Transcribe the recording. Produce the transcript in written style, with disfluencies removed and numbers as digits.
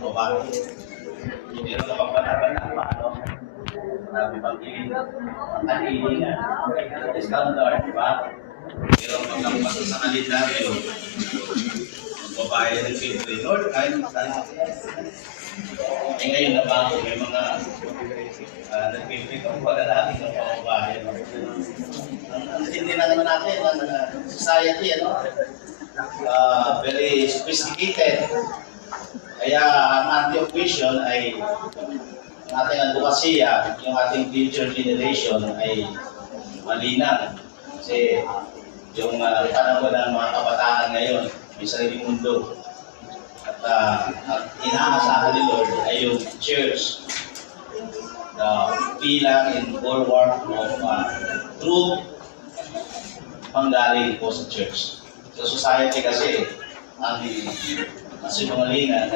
babae. Pero kapag bata-bata pa, marami pang kanilingan, standard, di ba? Pero pag nakapasa sa kalendaryo, babae ng simple, Lord, kahit lalaki. Eh ngayon na bago, may mga nagpipick ang pag-lalaki ng babae. Ang hindi na naman natin, ang society, very sophisticated. Kaya ang ating vision ay ang ating advokasya, yung ating future generation ay malinaw. Kasi yung panahon ng mga kabataan ngayon, may sariling mundo. At ang inaasahan ni Lord ay yung church, the pilang and bulwark of truth panggaling po sa church. Sa society kasi, ang sinungalingan